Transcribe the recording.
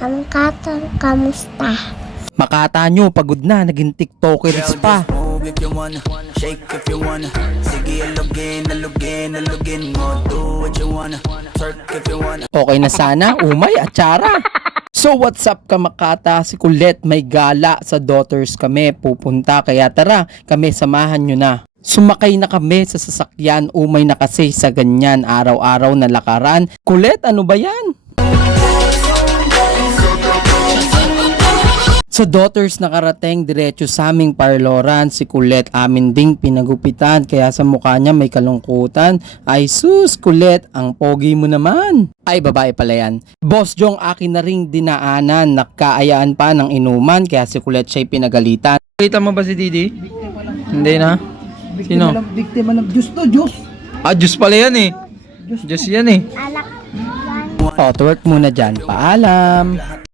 Kamkatan, kamusta? Makata nyo, pagod na, naging tiktokers pa. If you wanna, shake if you wanna. Sige, alugin mo. Do what you wanna, twerk if you wanna. Okay na sana, umay at tsara. So what's up ka Makata, si Colette may gala sa daughters kami pupunta, kaya tara kami samahan nyo na. Sumakay na kami sa sasakyan, umay na kasi sa ganyan araw-araw na lakaran. Colette, ano ba yan? Sa daughters nakarating diretso sa aming parloran, si Colette amin ding pinagupitan kaya sa mukha niya may kalungkutan. Ay sus, Colette, ang pogi mo naman. Ay babae pala yan. Boss Jong, akin na ring dinaanan, nagkaayaan pa ng inuman kaya si Colette siya'y pinagalitan. Kita mo ba si Didi? Hindi na. Sino? Biktima ng Diyos to, Diyos. Ah, Diyos pala yan eh. Diyos yan eh. Alak. O, twerk muna dyan. Paalam.